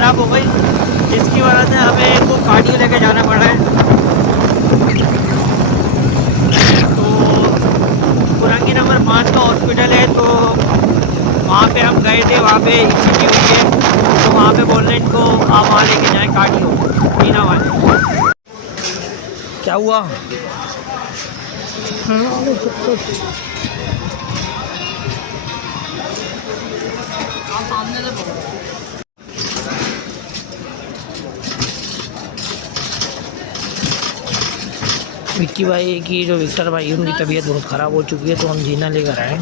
ख़राब हो गई, जिसकी वजह से हमें इनको कार्डियो लेके जाना पड़ रहा है। तो पुरंगी नंबर 5 का हॉस्पिटल है, तो वहाँ पे हम गए थे, वहाँ पे ECG हुई है, तो वहाँ पे बोल रहे हैं इनको आप वहाँ लेके जाएँ कार्डियो मीना वाले। क्या हुआ? सामने से विक्की भाई की, जो विक्टर भाई उनकी तबीयत बहुत ख़राब हो चुकी है, तो हम जीना लेकर आए।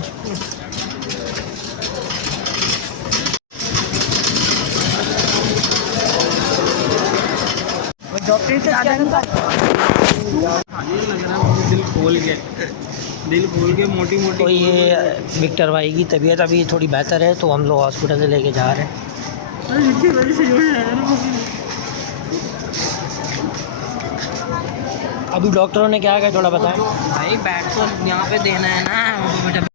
डॉक्टर से दिल खोल के मोटी मोटी। तो ये विक्टर भाई की तबीयत अभी थोड़ी बेहतर है, तो हम लोग हॉस्पिटल से लेके जा रहे हैं। अभी डॉक्टरों ने क्या कहा थोड़ा बताएं भाई बैट तो यहाँ पे देना है ना।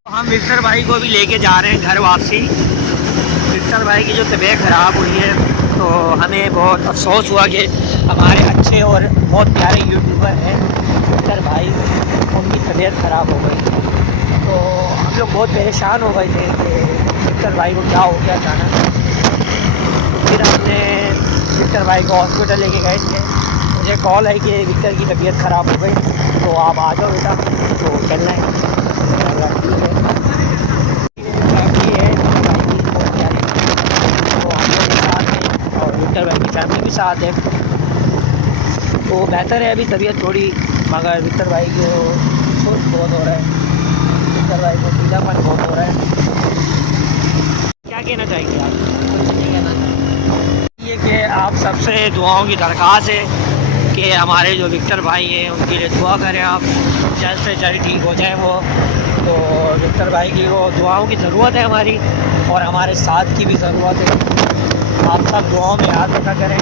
हम विक्टर भाई को भी लेके जा रहे हैं घर वापसी। विक्टर भाई की जो तबीयत ख़राब हुई है, तो हमें बहुत अफसोस हुआ कि हमारे अच्छे और बहुत प्यारे यूट्यूबर हैं विक्टर भाई, उनकी तबीयत ख़राब हो गई। तो हम लोग बहुत परेशान हो गए थे कि विक्टर भाई को क्या हो गया अचानक। फिर हमने विक्टर भाई को हॉस्पिटल लेके गए थे। मुझे कॉल आई कि विक्टर की तबीयत ख़राब हो गई, तो आप आ जाओ बेटा, तो चल रहे हैं। विक्टर भाई की फैमिली भी साथ है, तो बेहतर है अभी तबीयत थोड़ी, मगर विक्टर भाई को सुस्त बहुत हो रहा है, विक्टर भाई को पीलापन बहुत हो रहा है। क्या कहना चाहेंगे आप? ये कि आप सबसे दुआओं की दरख्वास्त है कि हमारे जो विक्टर भाई हैं उनके लिए दुआ करें आप, जल्द से जल्द ठीक हो जाए वो। तो विक्टर भाई की वो दुआओं की ज़रूरत है हमारी, और हमारे साथ की भी ज़रूरत है। आप सब दुआओं में याद रखा करें।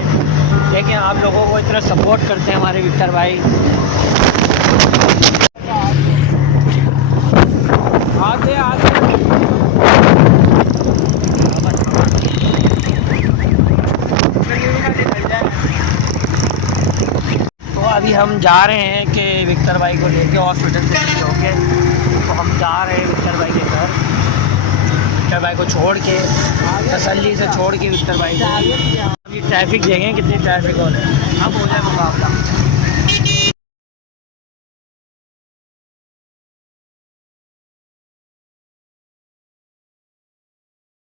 लेकिन आप लोगों को इतना सपोर्ट करते हैं हमारे विक्टर भाई। आते आते तो अभी हम जा रहे हैं कि विक्टर भाई को लेके हॉस्पिटल से फ्री होके, तो हम जा रहे हैं विक्टर भाई के घर। विक्टर भाई को छोड़ के, तसल्ली से छोड़ के विक्टर भाई को। अभी ट्रैफिक देखें कितनी ट्रैफिक हो रही है। अब हो जाए मुकाबला।